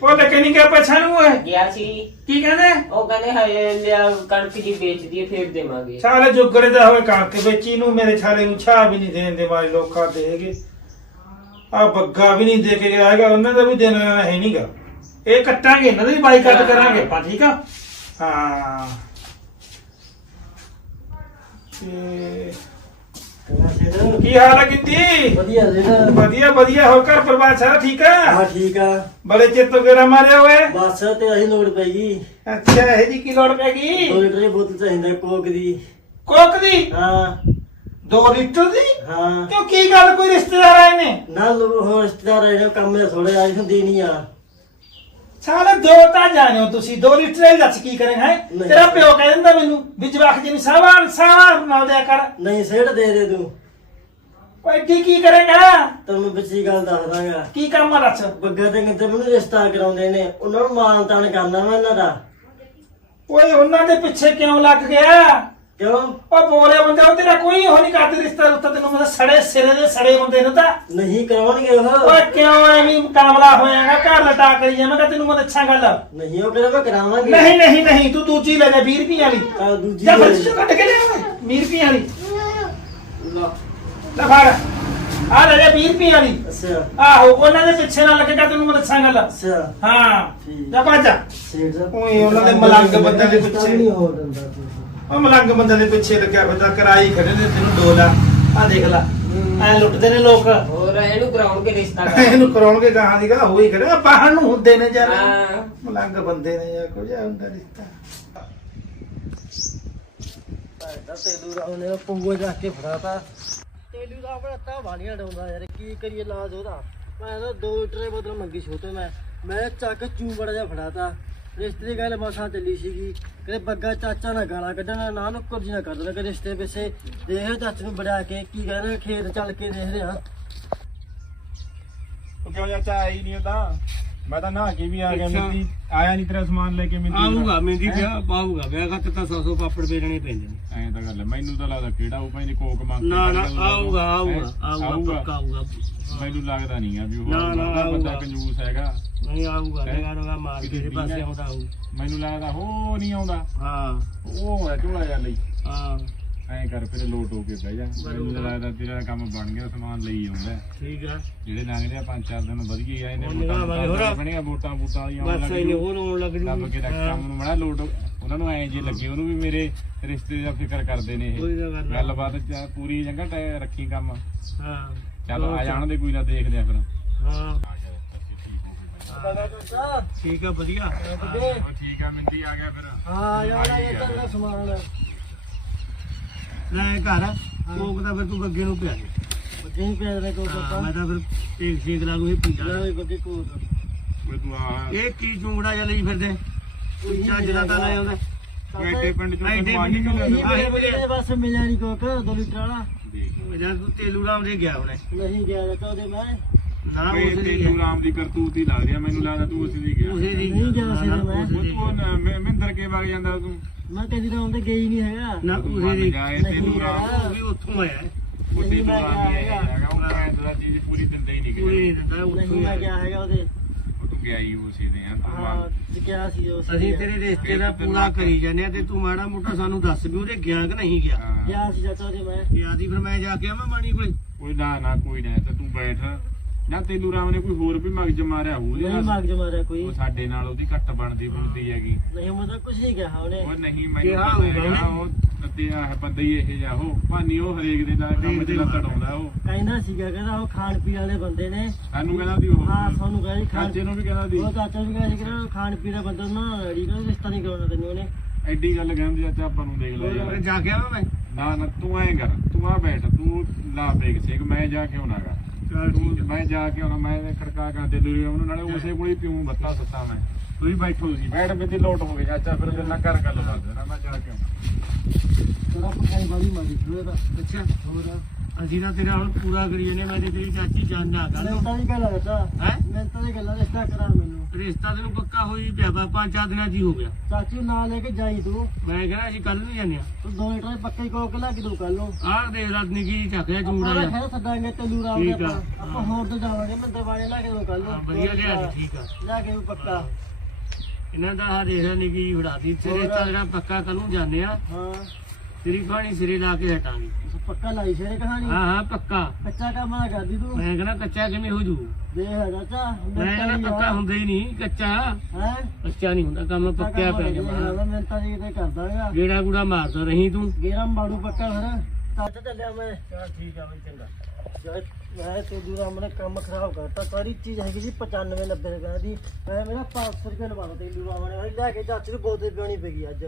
ਭੁੱਲ ਕੇ ਨਹੀਂ ਗਿਆ ਪਛਾਣ ਨੂੰ ਇਹ ਗਿਆ ਸੀ। ਕੀ ਕਹਿੰਦੇ? ਉਹ ਕਹਿੰਦੇ ਹਏ ਲਿਆ ਕਣਕ ਜੀ ਵੇਚ ਦੀਏ ਫੇਰ ਦੇਵਾਂਗੇ। ਛਾਲੇ ਜੁਗੜੇ ਦਾ ਹੋਵੇ ਕਣਕ ਵੇਚੀ ਨੂੰ ਮੇਰੇ ਛਾਲੇ ਨੂੰ ਛਾਹ ਵੀ ਨਹੀਂ ਦੇਣ ਦੇ ਵਾਲੇ ਲੋਕਾਂ ਦੇਗੇ ਆ ਬੱਗਾ ਵੀ ਨਹੀਂ ਦੇ ਕੇ ਗਿਆ ਹੈਗਾ ਉਹਨਾਂ ਦਾ ਵੀ ਦੇਣਾ ਹੈ ਨਹੀਂਗਾ ਇਹ ਕੱਟਾਂਗੇ ਇਹਨਾਂ ਦੀ ਬਾਈਕਾਟ ਕਰਾਂਗੇ ਆਪਾਂ ਠੀਕ ਆ? ਹਾਂ। ਤੇ ਕੀ ਹਾਲ ਹੈ ਕਿੱਤੀ? ਵਧੀਆ ਵਧੀਆ ਵਧੀਆ। ਹੋਰ ਘਰ ਪਰਿਵਾਰ ਸਾਰਾ ਠੀਕ ਆ? ਹਾਂ ਠੀਕ ਆ। ਬੜੇ ਚਿਰ ਤੋਂ ਗੇੜਾ ਮਾਰਿਆ ਹੋਏ ਬਸ ਤੇ ਅਸੀਂ ਲੋੜ ਪੈ ਗਈ। ਅੱਛਾ ਇਹ ਜੀ ਕੀ ਲੋੜ ਪੈ ਗਈ? ਦੋ ਲੀਟਰ ਦੀ ਬੋਤਲ ਚਾਹੀਦਾ ਕੋਕ ਦੀ। ਕੋਕ ਦੀ? ਹਾਂ। 2 ਲੀਟਰ ਦੀ? ਹਾਂ। ਕਿਉਂ ਕੀ ਗੱਲ ਕੋਈ ਰਿਸ਼ਤੇਦਾਰ ਆਏ ਨੇ? ਨਾ ਲੋ ਹੋਰ ਰਿਸ਼ਤੇਦਾਰ ਆਏ ਕੰਮ ਦੇ ਥੋੜੇ ਆਏ ਹੁੰਦੀ ਨਹੀਂ ਆ। ਸਾਲੇ ਦੋ ਤਾਂ ਜਾਣੇ ਹੋ ਤੁਸੀਂ 2 ਲੀਟਰ ਹੀ ਦੱਸ ਕੀ ਕਰੇ ਹੈ? ਨਹੀਂ। ਤੇਰਾ ਪਿਓ ਕਹਿ ਦਿੰਦਾ ਮੈਨੂੰ ਵੀ ਜਵਾਕ ਜੀ ਨੂੰ ਸਾਵਾਂ ਸਾਵਾਂ ਨਾਲ ਦਿਆ ਕਰ। ਨਹੀਂ ਸੇੜ ਦੇ ਦੇ ਤੂੰ। ਓਏ ਕੀ ਕੀ ਕਰੇਗਾ? ਤੈਨੂੰ ਪਿੱਛੀ ਗੱਲ ਦੱਸ ਦਾਂਗਾ ਕੀ ਕੰਮ ਆ ਦੱਸ? ਬੱਗਾ ਤੇ ਕਿਤੇ ਮੈਨੂੰ ਰਿਸ਼ਤਾ ਕਰਾਉਂਦੇ ਨੇ। ਉਹਨਾਂ ਨੂੰ ਮਾਨ ਤਾਨ ਕਰਨਾ ਮੈਂ ਇਹਨਾਂ ਦਾ। ਓਏ ਉਹਨਾਂ ਦੇ ਪਿੱਛੇ ਕਿਉਂ ਲੱਗ ਗਿਆ? ਕਿਉਂ? ਉਹ ਬੋਲੇ ਬੰਦੇ ਉਹ ਤੇਰਾ ਕੋਈ ਹੋ ਨਹੀਂ ਕਰਦੇ ਰਿਸ਼ਤਾ ਰੁਸ਼ਤਾ ਤੈਨੂੰ ਮੈਂ ਸੜੇ ਸਿਰੇ ਦੇ ਸੜੇ ਬੰਦੇ ਨੂੰ ਤਾਂ। ਨਹੀਂ ਕਰਾਉਣਗੇ ਉਹ। ਓਏ ਕਿਉਂ ਐਵੇਂ ਕਾਮਲਾ ਹੋਇਆਗਾ ਘਰ ਲਟਾ ਕਰੀ ਜਾਵੇਂਗਾ ਤੈਨੂੰ ਮੈਂ ਅੱਛਾ ਗੱਲ। ਨਹੀਂ ਉਹ ਕਹਿੰਦਾ ਮੈਂ ਕਰਾਵਾਂਗੀ। ਨਹੀਂ ਨਹੀਂ ਨਹੀਂ ਤੂੰ ਦੂਜੀ ਲੈ ਜਾ 20 ਰੁਪਏ ਵਾਲੀ। ਆ ਦੂਜੀ ਜਾ ਚੋਂ ਕੱਢ ਕੇ ਲਿਆ 20 ਰੁਪਏ ਵਾਲੀ। ਲਾ। ਲੈ ਫੜ। ਆ ਲੈ ਜਾ 20 ਰੁਪਏ ਵਾਲੀ। ਅੱਛਾ। ਆਹੋ ਉਹਨਾਂ ਦੇ ਪਿੱਛੇ ਨਾ ਲੱਗੇਗਾ ਤੈਨੂੰ ਮੈਂ ਦੱਸਾਂ ਗੱਲ। ਅੱਛਾ। ਹਾਂ। ਠੀਕ। ਜਾ ਭੱਜ ਜਾ। ਸੇੜ ਦਾ ਓਏ ਉਹਨਾਂ ਦੇ ਮਲੰਗ ਬੰਦੇ ਦੇ ਪਿੱਛੇ। ਨਹੀਂ ਹੋ ਦਿੰਦਾ ਤੂੰ ਉਹ ਮਲੰਗ ਬੰਦੇ ਦੇ ਪਿੱਛੇ ਲੱਗਿਆ ਬੰਦਾ ਕਰਾਈ ਖੜੇ ਨੇ ਤੈਨੂੰ ਡੋਲਾ ਆ ਦੇਖ ਲੈ ਐ ਲੁੱਟਦੇ ਨੇ ਲੋਕ। ਹੋਰ ਇਹਨੂੰ ਕਰਾਉਣਗੇ ਰਿਸ਼ਤਾ ਕਰ। ਇਹਨੂੰ ਕਰਾਉਣਗੇ ਗਾਹਾਂ ਦੀ ਗੱਲ ਹੋਈ ਖੜੇ ਆ ਬਾਹਰ ਨੂੰ ਹੁੰਦੇ ਨੇ ਯਾਰ। ਹਾਂ। ਮਲੰਗ ਬੰਦੇ ਨੇ ਯਾਰ ਕੋਈ ਹੁੰਦਾ ਰਿਸ਼ਤਾ। ਦਾ ਤੇਲੂ ਦਾ ਉਹਨੇ ਪੰਗੋ ਜਾ ਕੇ ਫੜਾਤਾ। ਤੇਲੂ ਦਾ ਆਪਣਾ ਤਾਂ ਬਾਣੀਆਂ ਡਾਉਂਦਾ ਯਾਰ ਕੀ ਕਰੀਏ ਲਾਜ ਉਹਦਾ। ਮੈਂ ਤਾਂ 2 ਲੀਟਰ ਦੀ ਬੋਤਲ ਮੰਗੀ ਛੋਟੇ ਮੈਂ। ਮੈਂ ਚੱਕ ਚੂੰਬੜਾ ਜਿਹਾ ਫੜਾਤਾ। ਰਿਸ਼ਤੇ ਦੀ ਗੱਲ ਮਸਾਂ ਚੱਲੀ ਸੀਗੀ। ਕਦੇ ਬੱਗਾ ਚਾਚਾ ਨਾਲ ਗਾਲਾਂ ਕੱਢਣਾ ਨਾ ਨੂੰ ਕੁਝ ਨਾ ਕਰਦਾ ਕਿ ਰਿਸ਼ਤੇ ਪਿੱਛੇ। ਦੇਖ ਚਾਚੇ ਨੂੰ ਬੜਾ ਕੇ ਕੀ ਕਹਿੰਦੇ ਖੇਤ ਚੱਲ ਕੇ ਦੇਖ ਰਿਹਾ ਉਹ ਕਿਉਂ ਚਾਚਾ ਆਈ ਨਹੀਂ ਹੁੰਦਾ ਮੈਂ ਤਾਂ ਨਹਾ ਕੇ ਵੀ ਆ ਗਿਆ ਮਿੰਦੀ ਆਇਆ ਨਹੀਂ ਤੇਰਾ ਸਮਾਨ ਲੈ ਕੇ ਮਿੰਦੀ ਆਊਗਾ ਮਹਿੰਦੀ ਵਿਆਹ ਪਾਊਗਾ ਵਿਆਹ ਖਾਤੇ ਤਾਂ 100 ਪਾਪੜ ਵੇਚਣੇ ਪੈਂਦੇ ਨੇ। ਐਂ ਤਾਂ ਗੱਲ ਮੈਨੂੰ ਤਾਂ ਲੱਗਦਾ ਕਿਹੜਾ ਉਹ ਭਾਈ ਕੋਕ ਮੰਗ ਕੇ ਨਾ ਨਾ ਆਊਗਾ ਆਊਗਾ? ਆਊਗਾ ਪੱਕਾ ਆਊਗਾ। ਮੈਨੂੰ ਲੱਗਦਾ ਨਹੀਂ ਆ ਵੀ ਉਹ ਨਾ, ਨਾ, ਉਹਦਾ ਬੰਦਾ। ਕੰਜੂਸ ਹੈਗਾ। ਨਹੀਂ ਆਊਗਾ ਹੈਂ? ਲਗਾ ਲਗਾ ਮਾਰ ਕੇ ਕਿਸੇ ਪਾਸੇ ਆਉਂਦਾ ਆਊ ਮੈਨੂੰ ਲੱਗਦਾ ਉਹ ਨਹੀਂ ਆਉਂਦਾ। ਹਾਂ। ਉਹ ਹੋਇਆ ਝੋਲਾ ਜਾਂ ਲਈ। ਹਾਂ। ਐਂ ਕਰ ਫਿਰ ਲੋਟ ਹੋ ਕੇ ਬਹਿ ਜਾ। ਮੈਨੂੰ ਤਾਂ ਲੱਗਦਾ ਤੇਰਾ ਕੰਮ ਬਣ ਗਿਆ ਸਮਾਨ ਲਈ ਆਉਂਦਾ। ਠੀਕ ਆ। ਜਿਹੜੇ ਲੰਘਦੇ ਆ ਪੰਜ ਚਾਰ ਦਿਨ ਵਧੀਆ ਹੀ ਆ ਇਹਨੇ ਹੁਣ ਨਿਗਾਹ ਹੋਰ। ਆ। ਬਣੀਆਂ ਵੋਟਾਂ ਵੋਟਾਂ ਵਾਲੀਆਂ ਆਉਣ ਬਸ ਲੱਗ ਇਹਨੇ ਜੂ। ਹੋਰ ਹੋਣ ਲੱਗ ਲੱਭ ਕੇ ਰੱਖ ਹਾਂ। ਕੰਮ ਨੂੰ ਬੜਾ ਲੋਟ ਉਹਨਾਂ ਨੂੰ ਐਂ ਜੇ ਲੱਗੇ ਉਹਨੂੰ ਵੀ ਮੇਰੇ ਰਿਸ਼ਤੇ ਦਾ ਫਿਕਰ ਕਰਦੇ ਨੇ ਇਹ। ਗੱਲਬਾਤ ਪੂਰੀ ਜੰਗਾ ਰੱਖੀ ਕੰਮ। ਹਾਂ। ਚੱਲ ਆ ਜਾਣ ਦੇ ਕੋਈ ਨਾ ਦੇਖਦੇ ਆ ਫਿਰ। ਹਾਂ। ਠੀਕ ਆ ਵਧੀਆ। ਉਹ ਠੀਕ ਆ ਮਿੰਦੀ ਆ ਗਿਆ ਫਿਰ। ਹਾਂ ਯਾਰ ਇਹ ਚੱਲ ਸਮਾਨ ਲੈ। ਘਰ। ਕੋਕ ਦਾ ਫਿਰ ਤੂੰ ਅੱਗੇ ਨੂੰ ਪਿਆ ਦੇ। ਬੱਗੇ ਪਿਆ ਦੇ ਕੋਲ ਹਾਂ, ਮੈਂ ਤਾਂ ਫਿਰ ਇੱਕ ਛੇਕ ਲਾ ਨੂੰ ਹੀ ਪੀਂਦਾ ਲੈ ਬੱਗੇ ਕੋਲ ਓਏ ਤੂੰ ਆ ਇਹ ਕੀ ਚੁੰਗੜਾ ਜਿਹਾ ਲਈ ਫਿਰਦੇ? ਚੱਜ ਦਾ ਤਾਂ ਲੈ ਆਉਂਦਾ ਐਡੇ ਪਿੰਡ ਚੋਂ ਐਡੇ ਤੈਨੂੰ ਆਹੀ ਪਿੰਡ ਚੋਂ ਮਿਲਿਆ ਆਹੀ ਮਿਲਿਆ। ਬਸ ਮਿਲਿਆ ਨਹੀਂ ਕੋਕ 2 ਲੀਟਰ ਵਾਲਾ। ਜਦ ਤੂੰ ਤੇਲੂ ਰਾਮ ਦੇ ਗਿਆ ਉਹਨੇ। ਨਹੀਂ ਗਿਆ ਤਾਂ ਉਹਦੇ ਮੈਂ ਨਾ ਓਏ ਉਸੇ ਦੀ ਤੈਨੂੰ ਰਾਮ ਦੀ ਕਰਤੂਤ ਹੀ ਲੱਗਦੀ ਆ ਮੈਨੂੰ ਲੱਗਦਾ ਤੂੰ ਉਸੇ ਦੀ ਗਿਆ। ਉਸੇ ਦੀ ਨਹੀਂ ਗਿਆ ਉਸੇ ਨਾ, ਦੀ ਮੈਂ। ਉਸੇ ਉਹ ਦੀ ਤੂੰ ਨਾ- ਮੈਂ- ਮਹਿੰਦਰ ਕੇ ਵਗ ਜਾਂਦਾ ਤੂੰ। ਮੈਂ ਕਦੀ ਤਾਂ ਉਹਦੇ ਗਈ ਨਹੀਂ ਹੈਗਾ। ਨਾ ਤੂੰ ਉਸੇ ਮੰਨ ਦੀ। ਜਾ ਇਹ ਤੈਨੂੰ ਰਾਮ ਉਹ ਵੀ ਉੱਥੋਂ ਆਇਆ ਹੈ। ਉਹ ਨਹੀਂ ਤੈਨੂੰ ਮੈਂ ਰਾਮ ਹੀ ਗਿਆ ਹੈਗਾ। ਉਹ ਮੈਂ ਤਾਂ ਚੀਜ਼ ਪੂਰੀ ਦਿੰਦੇ ਹੀ ਨਹੀਂ ਪੂਰੀ ਨਹੀਂ ਗਏ ਦਿੰਦਾ ਉੱਥੋਂ ਨਹੀਂ ਹੀ ਮੈਂ ਆਇਆ ਗਿਆ ਹੈਗਾ ਉਹਦੇ। ਉਹ ਤੂੰ ਗਿਆ ਹੀ ਉਸੇ ਦੇ ਆ ਤੂੰ ਹਾਂ ਮੰਨ ਤੇ ਕਿਹਾ ਸੀ ਉਸ ਅਸੀਂ ਤੇਰੇ ਰਿਸ਼ਤੇ ਦਾ ਪੂਰਾ ਕਰੀ ਜਾਂਦੇ ਆ ਤੇ ਤੂੰ ਮਾੜਾ ਮੋਟਾ ਸਾਨੂੰ ਦੱਸ ਵੀ ਉਹਦੇ ਗਿਆ ਕਿ ਨਹੀਂ ਗਿਆ। ਹਾਂ। ਗਿਆ ਸੀ ਚਾਚਾ ਉਹਦੇ ਮੈਂ। ਗਿਆ ਦੀ ਫਿਰ ਮੈਂ ਜਾ ਕੇ ਆਵਾਂ ਮਾਣੀ ਕੋਲੇ? ਕੋਈ ਨਾ ਨਾ ਕੋਈ ਨਾ ਤੇ ਤੂੰ ਬੈਠ। ਨਾ ਤੈਨੂੰ ਰਾਮ ਨੇ ਕੋਈ ਹੋਰ ਵੀ ਮਗਜ ਮਾਰਿਆ ਹੋਊ ਨਹੀਂ ਮਗਜ ਮਾਰਿਆ ਕੋਈ। ਉਹ ਸਾਡੇ ਨਾਲ ਉਹਦੀ ਘੱਟ ਬਣਦੀ ਬਣਦੀ ਹੈਗੀ। ਨਹੀਂ ਮੈਂ ਤਾਂ ਕੁਝ ਨਹੀਂ ਕਿਹਾ ਉਹਨੇ। ਉਹ ਨਹੀਂ ਮੈਨੂੰ ਕਿਹਾ ਪਤਾ ਹੋਊਗਾ ਹੈਗਾ ਉਹ ਤੇ ਆ ਬੰਦਾ ਹੀ ਇਹ ਜਿਹਾ ਉਹ। ਭਾਨੀ ਉਹ ਹਰੇਕ ਦੇ ਨਾਲ ਕੰਮ ਦੇ ਨਾਲ। ਤੜਾਉਂਦਾ ਉਹ। ਕਹਿੰਦਾ ਸੀਗਾ ਕਹਿੰਦਾ ਉਹ ਖਾਣ ਪੀਣ ਵਾਲੇ ਬੰਦੇ ਨੇ। ਸਾਨੂੰ ਕਹਿੰਦਾ ਸੀ ਉਹ। ਹਾਂ ਸਾਨੂੰ ਕਹਿੰਦਾ ਸੀ ਖਾਣ ਚਾਚੇ ਨੂੰ ਵੀ ਕਹਿੰਦਾ ਸੀ। ਉਹ ਚਾਚਾ ਵੀ ਕਹਿੰਦਾ ਸੀ ਕਿ ਨਾ ਖਾਣ ਪੀਣ ਦਾ ਬੰਦਾ ਨਾ ਲੜੀ ਨਾ ਰਿਸ਼ਤਾ ਨਹੀਂ ਕਰਾਉਣਾ ਤੈਨੂੰ ਉਹਨੇ। ਐਡੀ ਗੱਲ ਕਹਿੰਦੀ ਚਾਚਾ ਆਪਾਂ ਨੂੰ ਦੇਖ ਲੈ ਯਾਰ। ਜਾ ਕੇ ਆਵਾਂ ਮੈਂ? ਨਾ ਨਾ ਤੂੰ ਐਂ ਕਰ ਤੂੰ ਆ ਬੈਠ ਤੂੰ ਲਾ ਬੇਗ ਸੇਕ ਮੈਂ ਜਾ ਕੇ ਆਉਣਾਗਾ। ਚੱਲ ਮੈਂ ਜਾ ਕੇ ਆਉਣਾ ਮੈਂ ਖੜਕਾ ਕੇ ਦੇ ਦੂਰੀ ਉਹਨੂੰ ਨਾਲੇ ਉਸੇ ਕੋਲ ਪੀਉਂ ਬੱਤਾ ਸੱਤਾ ਮੈਂ। ਤੂੰ ਵੀ ਬੈਠੋ ਸੀ ਬੈਠ ਬਿੱਦੀ ਲੋਟ ਹੋ ਗਈ ਚਾਚਾ ਫਿਰ ਤੇ ਨਾ ਕਰ ਗੱਲ ਕਰ ਦੇਣਾ ਮੈਂ ਜਾ ਕੇ ਆਉਣਾ। ਥੋੜਾ ਪਕਾਈ ਵਾਲੀ ਮਾਰੀ ਦਾ ਅੱਛਾ। ਹੋਰ ਅਸੀਂ ਤਾਂ ਤੇਰਾ ਹੁਣ ਪੂਰਾ ਕਰੀ ਜਾਂਦੇ ਮੈਂ ਤੇ ਤੇਰੀ ਚਾਚੀ ਜਾਨ ਨਾ ਗੱਲ ਮੈਂ ਤਾਂ ਨਹੀਂ ਗੱਲ ਕਰਦਾ ਹੈ? ਮੈਂ ਤਾਂ ਇਹ ਗੱਲਾਂ ਰਿਸ਼ਤਾ ਕਰਾ ਮੈਨੂੰ। ਰਿਸ਼ਤਾ ਤੈਨੂੰ ਪੱਕਾ ਹੋਈ ਪਿਆ ਵਾ ਪੰਜ ਚਾਰ ਦਿਨਾਂ 'ਚ ਹੀ ਗਿਆ। ਚਾਚੂ ਨਾਲ ਲੈ ਕੇ ਜਾਈ ਤੂੰ। ਮੈਂ ਕਹਿੰਦਾ ਅਸੀਂ ਕੱਲ ਨੂੰ ਜਾਂਦੇ ਆ ਤੂੰ ਦੋ ਲੀਟਰ ਪੱਕੇ ਕੋਕ ਲਾ ਕੇ ਦੂ ਕੱਲ ਨੂੰ। ਆਹ ਦੇਖ ਰਾਤ ਨਿੱਕੀ ਚੱਕ ਲਿਆ ਚੂੜਾ ਆਪਾਂ ਖੈਰ ਛੱਡਾਂਗੇ ਤੈਨੂੰ ਰਾਮ ਦੇ ਆ, ਆਪਾਂ ਆਪਾਂ ਹੋਰ ਤੋਂ ਜਾਵਾਂਗੇ ਮੰਦਰ ਵਾਲੇ ਲਾ ਕੇ ਦੂ ਕੱਲ ਨੂੰ। ਵਧੀਆ ਲਿਆ ਠੀਕ ਆ। ਲਾ ਕੇ ਪੱਕਾ। ਇਹਨਾਂ ਦਾ ਆਹ ਦੇਖ ਨਿੱਕੀ ਫੜਾਤੀ ਤੇ। ਰਿਸ਼ਤਾ ਜਿਹੜਾ ਪੱਕਾ ਕੱਲ ਨੂੰ ਜਾਂਦੇ ਆ। ਹਾਂ। ਤੇਰੀ ਕਹਾਣੀ ਸਿਰੇ ਲਾ ਕੇ ਹਟਾਂਗੇ। ਪੱਕਾ ਲਾਈ ਸ਼ੇਰੇ ਕਹਾਣੀ ਹਾਂ ਹਾਂ ਪੱਕਾ। ਕੱਚਾ ਕੰਮ ਨਾ ਕਰਦੀ ਤੂੰ। ਮੈਂ ਕਹਿੰਦਾ ਕੱਚਾ ਕਿਵੇਂ ਹੋ ਜੂ? ਦੇ ਹੈ ਚਾਚਾ ਮੈਂ ਕਹਿੰਦਾ ਪੱਕਾ ਹੁੰਦਾ ਹੀ ਨਹੀਂ ਕੱਚਾ। ਹੈ? ਕੱਚਾ ਨਹੀਂ ਹੁੰਦਾ ਕੰਮ ਪੱਕਿਆ ਪੈ ਗਿਆ ਮੈਂ ਤਾਂ ਜੀ ਤੇ ਕਰਦਾ ਆ ਗੇੜਾ ਗੂੜਾ ਮਾਰਦਾ ਰਹੀ ਤੂੰ। ਗੇਰਾ ਮਾੜੂ ਪੱਕਾ ਫਿਰ। ਚਾਚਾ ਚੱਲਿਆ ਮੈਂ। ਚਲ ਠੀਕ ਆ ਬਈ ਚੰਗਾ। ਮੈਂ ਤੇ ਦੂਰਾ ਮਨੇ ਕੰਮ ਖਰਾਬ ਕਰਤਾ। ਸਾਰੀ ਚੀਜ਼ ਹੈਗੀ ਸੀ 95 90 ਰੁਪਏ ਦੀ। ਮੈਂ ਮੇਰਾ 500 ਰੁਪਏ ਲਵਾਉਣਾ ਤੇ ਦੂਰਾ ਮਨੇ ਲੈ ਕੇ ਚਾਚੇ ਨੂੰ ਬੋਤਲ ਪਿਆਣੀ ਪਈ ਅੱਜ।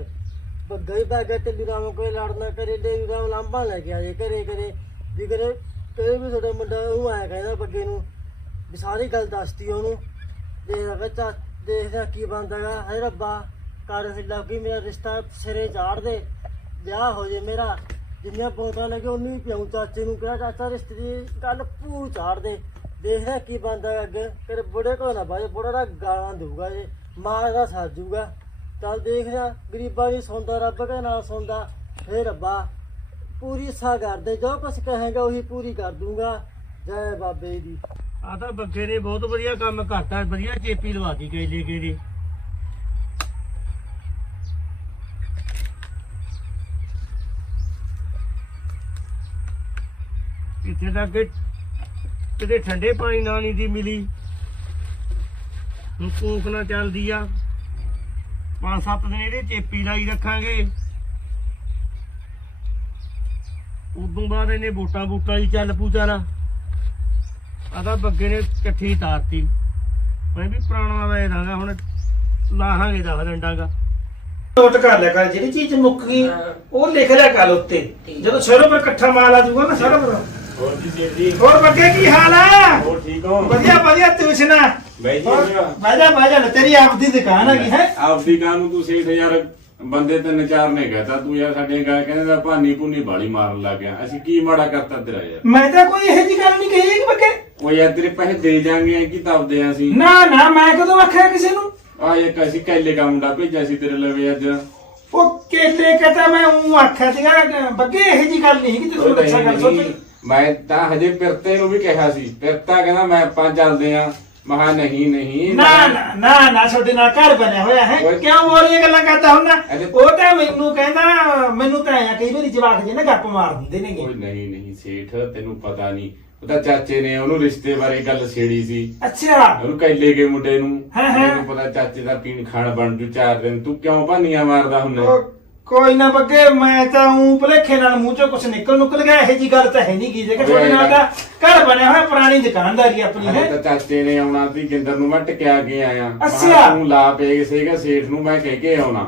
ਬੱਗਾ ਹੀ ਪੈ ਗਿਆ ਤੇ ਦੂਰਾ ਮੈਂ ਕੋਈ ਲੜ ਨਾ ਕਰੇ ਤੇ ਦੂਰਾ ਲਾਂਭਾ ਲੈ ਕੇ ਆ ਘਰੇ ਘਰੇ। ਵੀ ਕਰੇ ਕਦੇ ਵੀ ਤੁਹਾਡਾ ਮੁੰਡਾ ਉਹ ਆਇਆ ਕਹਿੰਦਾ ਬੱਗੇ ਨੂੰ, ਵੀ ਸਾਰੀ ਗੱਲ ਦੱਸਤੀ ਉਹਨੂੰ। ਦੇਖਦਾ ਬੱਚਾ ਦੇਖਦਾ ਕੀ ਬਣਦਾਗਾ ਹੈ ਰੱਬਾ, ਕਰ ਹਿੱਲਾ ਕੀ ਮੇਰਾ ਰਿਸ਼ਤਾ ਸਿਰੇ ਚਾੜ ਦੇ, ਵਿਆਹ ਹੋ ਜੇ ਮੇਰਾ। ਜਿੰਨੀਆਂ ਬੋਤਲਾਂ ਲੱਗੇ ਉਨੀ ਹੀ ਪਿਆਉਂ ਚਾਚੇ ਨੂੰ ਕਿਹਾ ਚਾਚਾ ਰਿਸ਼ਤੇ ਦੀ ਗੱਲ ਪੂਰ ਚਾੜ ਦੇ। ਦੇਖਦਾ ਕੀ ਬਣਦਾ ਅੱਗੇ। ਫਿਰ ਬੁੜੇ ਕੋ ਨਾ ਬਾਜੇ ਬੁੜਾ ਦਾ ਗਾਲਾਂ ਦੇਊਗਾ ਜੇ, ਮਾਂ ਦਾ ਸਾਜੂਗਾ ਚੱਲ ਦੇਖਦਾ ਗਰੀਬਾਂ ਦੀ ਸੁਣਦਾ, ਰੱਬ ਕੇ ਨਾ ਸੁਣਦਾ ਫੇ ਰੱਬਾ, ਪੂਰੀ ਸਾ ਕਰਦੇ, ਜੋ ਕੁਛ ਕਹੇਗਾ ਉਹੀ ਪੂਰੀ ਕਰ ਦੂੰਗਾ। ਜੈ ਬਾਬੇ ਦੀ। ਆ ਤਾਂ ਬੱਗੇ ਨੇ ਬਹੁਤ ਵਧੀਆ ਕੰਮ ਕਰਤਾ, ਵਧੀਆ ਚੇਪੀ ਲਵਾਤੀ ਕੇਲੇ ਕੇਲੇ ਇੱਥੇ ਤੱਕ ਕਿਤੇ ਠੰਡੇ ਪਾਣੀ ਨਾਲ ਨਹੀਂ ਦੀ ਮਿਲੀ। ਹੁਣ ਕੋਕ ਨਾ ਚੱਲਦੀ ਆ। ਪੰਜ ਸੱਤ ਦਿਨ ਇਹਦੇ ਚੇਪੀ ਲਾਈ ਰੱਖਾਂਗੇ। ਉਦੋਂ ਬਾਅਦ ਇਹਨੇ ਬੂਟਾ ਬੂਟਾ ਹੀ ਚੱਲ ਪੂ ਚੱਲ ਆਦਾ ਬੱਗੇ ਨੇ ਇਕੱਠੀ ਤਾਰਤੀ। ਮੈਂ ਵੀ ਪੁਰਾਣਾ ਵੇਦਾਂਗਾ ਹੁਣ ਲਾਹਾਂਗੇ ਦਾ ਡੰਡਾਗਾ ਨੋਟ ਕਰ ਲਿਆ ਕਰ ਜਿਹੜੀ ਚੀਜ਼ ਮੁੱਕ ਗਈ। ਉਹ ਲਿਖ ਲਿਆ ਕਰ ਉੱਤੇ। ਜਦੋਂ ਸ਼ੁਰੂ ਪਰ ਇਕੱਠਾ ਮਾਲ ਆ ਜਾਊਗਾ ਨਾ ਸਾਰਾ। ਪਤਾ ਹੋਰ ਜੀ ਜੀ। ਹੋਰ ਬੱਗੇ ਕੀ ਹਾਲ ਆ? ਹੋਰ ਠੀਕ ਹੋ? ਵਧੀਆ ਵਧੀਆ ਤੂੰ ਸੁਣਾ ਬਾਈ ਜੀ ਹੋਰ ਮੇਰਾ ਬਾਜਾ ਬਾਜਾ ਲੈ, ਤੇਰੀ ਆਪਦੀ ਦੁਕਾਨ ਹੈਗੀ ਹੈ। ਆਪਦੀ ਕਾਂ ਨੂੰ ਤੂੰ ਸੇਠ ਯਾਰ ਬੰਦੇ ਤਿੰਨ ਚਾਰ ਨੇ ਕਹਤਾ ਤੂੰ ਯਾਰ ਸਾਡੀਆਂ ਗਾਂ ਕਹਿੰਦੇ ਭਾਨੀ ਭੁੰਨੀ ਬਾਲੀ ਮਾਰਨ ਲੱਗ ਗਿਆ। ਅਸੀਂ ਕੀ ਮਾੜਾ ਕਰਤਾ ਤੇਰਾ ਯਾਰ? ਮੈਂ ਤਾਂ ਕੋਈ ਇਹੋ ਜੀ ਗੱਲ ਨਹੀਂ ਕਹੀ ਕਿ ਬੱਗੇ ਉਹ ਯਾਰ ਤੇਰੇ ਪੈਸੇ ਦੇ ਜਾਾਂਗੇ ਕੀ ਤਪਦੇ ਆਂ ਅਸੀਂ? ਨਾ ਨਾ ਮੈਂ ਕਦੋਂ ਆਖਿਆ ਕਿਸੇ ਨੂੰ? ਆ ਇੱਕ ਅਸੀਂ ਕੈਲੇ ਦਾ ਮੁੰਡਾ ਭੇਜਿਆ ਸੀ ਤੇਰੇ ਲਵੇ ਅੱਜ। ਉਹ ਕੇਲੇ ਕਹਤਾ ਮੈਂ ਉਹ ਆਖਿਆ ਸੀਗਾ ਕਿ ਬੱਗੇ ਇਹੋ ਜੀ ਗੱਲ ਨਹੀਂ ਕਿ ਤੈਨੂੰ ਦੱਸਾਂ ਗੱਲ ਸੋਚ। ਮੈਂ ਤਾਂ ਹਜੇ ਪਿਰਤੇ ਨੂੰ ਵੀ ਕਿਹਾ ਸੀ। ਪਿਰਤਾ ਕਹਿੰਦਾ ਮੈਂ ਆਪਾਂ ਚੱਲਦੇ ਆਂ। ਮਹਾ ਨਹੀਂ ਨਹੀਂ ਨਾ ਨਾ ਨਾ ਨਾ ਤੁਹਾਡੇ ਨਾਲ ਘਰ ਬਣਿਆ ਹੋਇਆ ਹੈ। ਓਏ। ਕਿਉਂ ਬੋਲੀਆਂ ਗੱਲਾਂ ਕਰਦਾ ਹੁੰਦਾ? ਅਜੇ- ਉਹ ਤਾਂ ਮੈਨੂੰ ਕਹਿੰਦਾ ਮੈਨੂੰ ਤਾਂ ਆਇਆ ਕਈ ਵਾਰੀ ਜਵਾਕ ਜੇ ਨਾ ਗੱਪ ਮਾਰ ਦਿੰਦੇ ਨੇਗੇ। ਓਏ ਨਹੀਂ ਨਹੀਂ ਸੇਠ ਤੈਨੂੰ ਪਤਾ ਨਹੀਂ। ਉਹਦਾ ਚਾਚੇ ਨੇ ਉਹਨੂੰ ਰਿਸ਼ਤੇ ਬਾਰੇ ਗੱਲ ਛੇੜੀ ਸੀ। ਅੱਛਾ। ਉਹਨੂੰ ਕੈਲੇ ਕੇ ਮੁੰਡੇ ਨੂੰ। ਹਾਂ, ਹਾਂ। ਤੈਨੂੰ ਪਤਾ ਚਾਚੇ ਦਾ ਪੀਣ ਖਾਣ ਬਣ ਜੂ ਚਾਰ ਦਿਨ। ਤੂੰ ਕਿਉਂ ਭਾਨੀਆਂ ਮਾਰਦਾ ਹੁੰਦਾ ਉਹ ਕੋਈ ਨਾ ਬੱਗੇ ਮੈਂ ਤਾਂ ਉਹ ਭਲੇਖੇ ਨਾਲ ਮੂੰਹ ਚੋਂ ਕੁਛ ਨਿਕਲ ਨੁਕਲ ਗਿਆ ਇਹੋ ਜੀ ਗੱਲ ਤਾਂ ਹੈ ਨਹੀਂ ਕੀ ਜੇ ਕਿ ਤੁਹਾਡੇ ਨਾਲ ਤਾਂ ਘਰ ਬਣਿਆ ਹੋਇਆ ਪੁਰਾਣੀ ਦੁਕਾਨਦਾਰੀ ਆਪਣੀ ਹੈ? ਤਾਂ ਚਾਚੇ ਨੇ ਆਉਣਾ ਸੀ ਗਿੰਦਰ ਨੂੰ ਮੈਂ ਟਕਿਆ ਕੇ ਆਇਆ। ਅੱਛਾ। ਤੂੰ ਲਾ ਪਏ ਸੀਗਾ ਸੇਠ ਨੂੰ ਮੈਂ ਕਹਿ ਕੇ ਆਉਣਾ।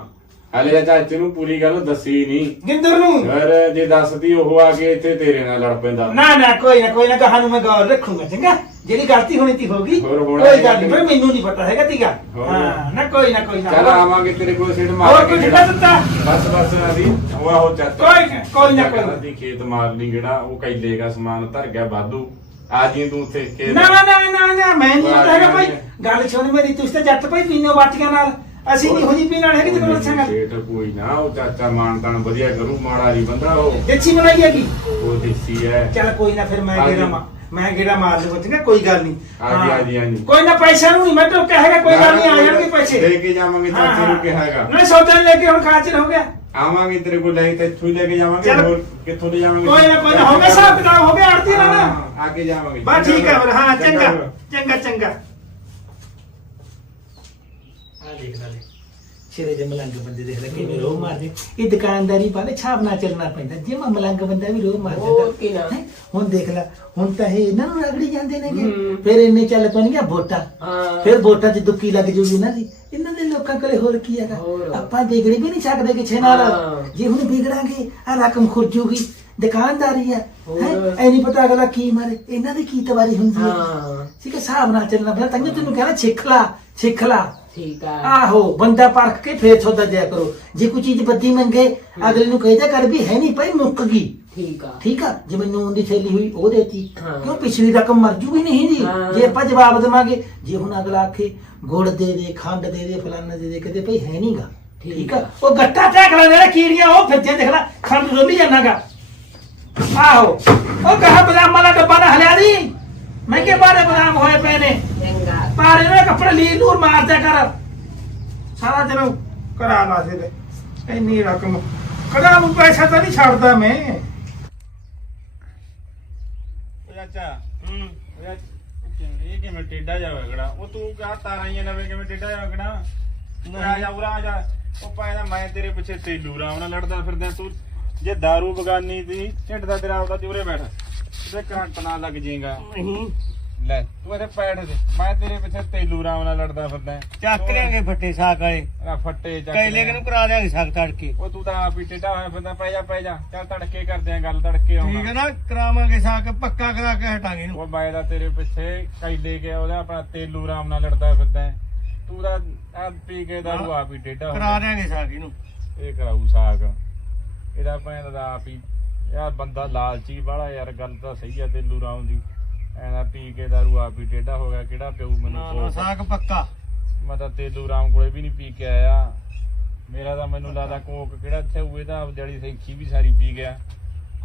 ਹਲੇ ਤਾਂ ਚਾਚੇ ਨੂੰ ਪੂਰੀ ਗੱਲ ਦੱਸੀ ਨਹੀਂ। ਗਿੰਦਰ ਨੂੰ? ਯਾਰ ਜੇ ਦੱਸਦੀ ਉਹ ਆ ਕੇ ਇੱਥੇ ਤੇਰੇ ਨਾਲ ਲੜ ਪੈਂਦਾ। ਨਾ ਨਾ ਕੋਈ ਨਾ ਕੋਈ ਨਾ ਕਹਾਂ ਨੂੰ ਮੈਂ ਗੌਰ ਰੱਖੂਗਾ ਚੰਗਾ? ਜਿਹੜੀ ਗਲਤੀ ਹੋਣੀ ਤੀ ਹੋਰ ਹੋਣਾ ਕੋਈ ਗੱਲ ਨਹੀਂ ਮੈਨੂੰ ਨਹੀਂ ਪਤਾ ਹੈਗਾ ਤੀਗਾ। ਹੋਰ। ਹਾਂ ਨਾ ਕੋਈ ਨਾ ਕੋਈ ਨਾ। ਚੱਲ ਆਵਾਂਗੇ ਤੇਰੇ ਕੋਲ ਸੇਠ ਮਾਰ ਹੋਰ ਕੇ ਕੁਝ ਜਿਹੜਾ- ਦਿੱਤਾ? ਬਸ ਬਸ ਅਭੀ ਉਹ ਆਹੋ ਚਾਚਾ ਕੋਈ ਨਾ, ਕੋਈ ਨਾ, ਕੋਈ। ਨਾ। ਖੇਤ ਮਾਰ ਲਈ ਜਿਹੜਾ ਉਹ ਕੈਲੇ ਦਾ ਸਮਾਨ ਧਰ ਗਿਆ ਵਾਧੂ। ਆ ਜੀ ਤੂੰ ਉੱਥੇ ਖੇਤ ਨਾ ਨਾ ਨਾ ਨਾ ਮੈਂ ਨਹੀਂ ਪਤਾ ਹੈਗਾ ਭਾਈ। ਗੱਲ ਸੁਣ ਮੇਰੀ ਤੁਸੀਂ ਤਾਂ ਜੱਟ ਭਾਈ ਪੀਨੇ ਵਾਟੀਆਂ ਨਾਲ। ਅਸੀਂ ਨਹੀਂ ਹੋ ਜੀ ਪੀਣ ਵਾਲੇ ਹੈਗੇ ਦੱਸਾਂ ਗੱਲ ਸੇਠ ਕੋਈ ਨਾ ਉਹ ਚਾਚਾ ਮਾਨਤਾਨ ਵਧੀਆ ਕਰੂ ਮਾੜਾ ਨਹੀਂ ਬੰਦਾ ਉਹ। ਦੇਸੀ ਬਣਾਈ ਹੈਗੀ। ਉਹ ਦੇਸੀ ਹੈ। ਚੱਲ ਕੋਈ ਨਾ ਫਿਰ ਮੈਂ ਹਾਂਜੀ। ਗੇੜਾ ਮਾ ਮੈਂ ਗੇੜਾ ਮਾਰ ਲਵਾਂ ਚੰਗਾ ਕੋਈ ਗੱਲ ਨਹੀਂ ਹਾਂਜੀ, ਹਾਂ। ਹਾਂਜੀ, ਹਾਂਜੀ। ਕੋਈ ਨਾ ਪੈਸਾ ਨੂੰ ਨਹੀਂ ਮੈਂ ਤਾਂ ਕਹੇਗਾ ਕੋਈ ਗੱਲ ਨਹੀਂ ਆ ਜਾਣਗੇ ਪੈਸੇ ਦੇ ਕੇ ਜਾਵਾਂਗੇ ਹਾਂ, ਚਾਚੇ ਨੂੰ ਹਾਂ। ਕਿਹਾ ਹੈਗਾ ਨਹੀਂ ਸੌਦਾ ਲੈ ਕੇ ਹੁਣ ਖਾਚਰ ਹੋ ਗਿਆ ਆਵਾਂਗੇ ਤੇਰੇ ਕੋਲ ਲੈ ਤੇ ਇੱਥੋਂ ਹੀ ਲੈ ਕੇ ਜਾਵਾਂਗੇ ਚੱਲ। ਹੋਰ ਕਿੱਥੋਂ ਲੈ ਜਾਵਾਂਗੇ ਕੋਈ ਨਾ ਕੋਈ ਨਾ ਹੋ ਗਿਆ ਹਿਸਾਬ ਕਿਤਾਬ ਹੋ ਗਿਆ ਆੜਤੀ ਨਾਲ ਨਾ ਹਾਂ, ਆ ਕੇ ਜਾਵਾਂਗੇ ਬਸ ਠੀਕ ਹੈ ਫਿਰ ਹਾਂ ਚੰਗਾ। ਚੰਗਾ ਚੰਗਾ ਆ ਦੇਖ ਲੈ ਸਿਰੇ ਦੇ ਮਲੰਗ ਬੰਦੇ ਦੇਖ ਲੈ ਕਿਵੇਂ ਰੋਹ ਮਾਰਦੇ। ਇਹ ਦੁਕਾਨਦਾਰੀ ਵਾਲੇ ਛਾਪ ਨਾਲ ਚੱਲਣਾ ਪੈਂਦਾ ਜੇ ਮੈਂ ਮਲੰਗ ਬੰਦਾ ਵੀ ਰੋਹ ਮਾਰ ਹੋਰ ਕੀ ਨਾ। ਹੈਂ? ਹੁਣ ਦੇਖ ਲੈ ਹੁਣ ਤਾਂ ਇਹ ਇਹਨਾਂ ਨੂੰ ਰਗੜੀ ਜਾਂਦੇ ਨੇਗੇ। ਹੂੰ। ਫਿਰ ਇੰਨੇ ਚੱਲ ਪੈਣਗੀਆਂ ਵੋਟਾਂ। ਹਾਂ। ਫਿਰ ਵੋਟਾਂ 'ਚ ਦੁੱਕੀ ਲੱਗ ਜੂਗੀ ਇਹਨਾਂ ਦੀ ਇਹਨਾਂ ਦੇ ਲੋਕਾਂ ਕੋਲੇ ਹੋਰ ਕੀ ਹੈਗਾ? ਹੋਰ। ਆਪਾਂ ਵਿਗੜ ਵੀ ਨਹੀਂ ਸਕਦੇ ਕਿਸੇ ਨਾਲ। ਹਾਂ। ਜੇ ਹੁਣ ਵਿਗੜਾਂਗੇ ਆ ਰਕਮ ਖੁਰਜੂਗੀ। ਦੁਕਾਨਦਾਰੀ ਹੈ? ਹੋਰ। ਹੈ ਐ ਨਹੀਂ ਪਤਾ ਅਗਲਾ ਕੀ ਮਾਰੇ। ਇਹਨਾਂ ਦੀ ਕੀ ਤਵਾਰੀ ਹੁੰਦੀ ਹੈ? ਹਾਂ। ਠੀਕ ਹੈ ਹਿਸਾਬ ਨਾਲ ਚੱਲਣਾ। ਫਿਰ ਤੰਗ ਤੈਨੂੰ ਕਹਿੰਦਾ ਸਿੱਖ ਲਾ ਸਿੱਖ ਲਾ। ਠੀਕ ਆ। ਆਹੋ ਬੰਦਾ ਪਰਖ ਕੇ ਫੇਰ ਸੌਦਾ ਦਿਆ ਕਰੋ। ਜੇ ਕੋਈ ਚੀਜ਼ ਬੱਦੀ ਮੰਗੇ ਅਗਲੇ ਨੂੰ ਕਹਿੰਦਾ ਕਰ ਵੀ ਹੈ ਨਹੀਂ ਭਾਈ ਮੁੱਕ ਗਈ। ਠੀਕ ਆ। ਠੀਕ ਆ? ਜਿਵੇਂ ਨੂਨ ਦੀ ਥੈਲੀ ਹੋਈ ਉਹ ਦੇਤੀ। ਹਾਂ। ਕਿਉਂ ਪਿਛਲੀ ਰਕਮ ਮਰ ਜੂਗੀ ਨਹੀਂ ਦੀ? ਹਾਂ। ਜੇ ਆਪਾਂ ਜਵਾਬ ਦੇਵਾਂਗੇ ਜੇ ਹੁਣ ਅਗਲਾ ਆਖੇ ਗੁੜ ਦੇ ਦੇ ਖੰਡ ਦੇ ਦੇ ਫਲਾਨਾ ਦੇ ਦੇ ਕਦੇ ਭਾਈ ਹੈ ਨਹੀਂਗਾ। ਠੀਕ ਠੀਕ ਆ? ਉਹ ਗੱਟਾ ਟੈਕ ਲੈ ਜਿਹੜਾ ਕੀੜੀਆਂ ਉਹ ਫਿਰਦੇ ਦੇਖ ਲੈ ਖੰਡ ਰੋਲੀ ਜਾਣਾਗਾ ਆਹੋ। ਉਹ ਕਹਾ ਬਦਾਮਾਂ ਦਾ ਡੱਬਾ ਨਾ ਹਲਿਆ ਦੀ ਮੈਂ ਕਿ ਬਾਰੇ ਬਦਾਮ ਹੋਏ ਪਏ ਨੇ। ਚੰਗਾ। ਪਾਰੇ ਨੇ ਕੱਪੜੇ ਲੀ ਨੂਰ ਮਾਰ ਦਿਆ ਕਰ। ਸਾਰਾ ਦਿਨ ਕਰਾ ਲਾ ਸੀ ਤੇ ਇੰਨੀ ਰਕਮ। ਕਦਾ ਨੂੰ ਪੈਸਾ ਤਾਂ ਨਹੀਂ ਛੱਡਦਾ ਮੈਂ। ਚਾਚਾ ਹੂੰ ਉਹ ਚਾਚਾ, ਇਹ ਕਿਵੇਂ- ਟੇਡਾ ਜਾ ਵਗੜਾ? ਉਹ ਤੂੰ ਕਹਾ ਤਾਰਾਂ ਹੀ ਨਵੇਂ ਕਿਵੇਂ ਟੇਡਾ ਜਾ ਵਗੜਾ? ਆ ਜਾ ਉਰਾ ਆ ਜਾ। ਉਹ ਪਾਇਦਾ ਮੈਂ ਤੇਰੇ ਪਿੱਛੇ ਤੇਲੂ ਰਾਮ ਨਾਲ ਲੜਦਾ ਫਿਰਦਾ ਤੂੰ ਜੇ दारू ਬਗਾਨੀ ਦੀ ਢਿੱਡ ਦਾ ਤੇਰਾ ਬੈਠ। ਤੇ ਕਰੰਟ ਨਾਲ ਲੱਗ ਜਾਏਗਾ। ਨਹੀਂ। ਲੈ ਤੂੰ ਇੱਥੇ ਬੈਠ ਦੇ। ਮੈਂ ਤੇਰੇ ਪਿੱਛੇ ਤੇਲੂ ਰਾਮ ਨਾਲ ਲੜਦਾ ਫਿਰਦਾ। ਚੱਕ ਲਿਆਂਗੇ ਫੱਟੇ ਸਾਕ ਵਾਲੇ। ਆ ਫੱਟੇ ਚੱਕ ਕੈਲੇ ਲਿਆ। ਨੂੰ ਕਰਾ ਦਿਆਂਗੇ ਸਾਕ ਤੜਕੇ। ਉਹ ਤੂੰ ਤਾਂ ਆਪ ਹੀ ਟੇਡਾ ਹੋਇਆ ਫਿਰਦਾ ਪੈ ਜਾ ਪੈ ਜਾ। ਚੱਲ ਤੜਕੇ ਕਰਦੇ ਆ ਗੱਲ ਤੜਕੇ ਆਉਣਾ ਠੀਕ ਹੈ ਨਾ ਕਰਾਵਾਂਗੇ ਸਾਕ ਪੱਕਾ ਕਰਾ ਕੇ ਹਟਾਂਗੇ ਇਹਨੂੰ। ਉਹ ਬਾਈ ਦਾ ਤੇਰੇ ਪਿੱਛੇ ਕੈਲੇ ਗਿਆ ਉਹਦਾ ਆਪਣਾ ਤੇਲੂ ਰਾਮ ਨਾਲ ਲੜਦਾ ਫਿਰਦਾ। ਤੂੰ ਤਾਂ ਆ ਪੀ ਕੇ ਦਾ ਤੂੰ ਆਪ ਹੀ ਟੇਡਾ ਕਰਾ ਦਿਆਂਗੇ ਸਾਕ ਇਹਨੂੰ। ਇਹ ਕਰਾਊ ਸਾਗ। ਇਹਦਾ ਭੈਣ ਦਾ ਆਪ ਹੀ ਯਾਰ ਬੰਦਾ ਲਾਲਚੀ ਵਾਲਾ ਯਾਰ ਗੱਲ ਤਾਂ ਸਹੀ ਆ ਤੇਲੂ ਰਾਮ ਦੀ। ਐਨਾ ਪੀ ਕੇ ਦਾਰੂ ਆਪ ਹੀ ਟੇਡਾ ਹੋ ਗਿਆ ਕਿਹੜਾ ਪਿਓ ਮੈਨੂੰ ਨਾ ਨਾ ਕੋਲ? ਸਾਕ ਪੱਕਾ। ਮੈਂ ਤਾਂ ਤੇਲੂ ਰਾਮ ਕੋਲੇ ਵੀ ਨਹੀਂ ਪੀ ਕੇ ਆਇਆ। ਮੇਰਾ ਤਾਂ ਮੈਨੂੰ ਲੱਗਦਾ ਕੋਕ ਕਿਹੜਾ ਇੱਥੇ ਹੋਏ ਦਾ ਜੜੀ ਸੈਂਖੀ ਵੀ ਸਾਰੀ ਪੀ ਗਿਆ।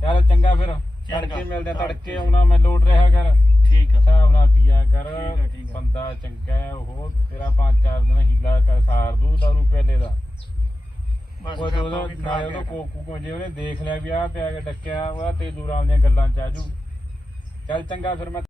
ਚੱਲ ਚੰਗਾ ਫਿਰ ਤੜਕੇ ਮਿਲਦੇ ਆ, ਤੜਕੇ ਆਉਣਾ ਮੈਂ ਲੋਟ ਰਿਹਾ ਕਰ। ਠੀਕ ਆ। ਹਿਸਾਬ ਨਾਲ ਪੀਆ ਕਰ ਠੀਕ ਆ, ਠੀਕ ਆ। ਬੰਦਾ ਚੰਗਾ ਹੈ ਉਹ ਤੇਰਾ ਪੰਜ ਚਾਰ ਦਿਨ ਹੀਲਾ ਕਰ ਸਾਰ ਦੂ ਦਾਰੂ ਪਹਿਲੇ ਦਾ। ਬਸ ਉਹ ਫਿਰ ਉਹਦਾ ਵੀ ਕਰਾ ਨਾਲੇ ਉਹਦਾ। ਕੋਕੂ ਉਹਨੇ ਦੇਖ ਲਿਆ ਵੀ ਆਹ ਪਿਆ ਕੇ ਡੱਕਿਆ ਉਹਦਾ ਤੇਲੂ ਰਾਮ ਦੀਆਂ ਗੱਲਾਂ ਚ ਆਜੂ ਚੱਲ ਚੰਗਾ ਫਿਰ ਮੈਂ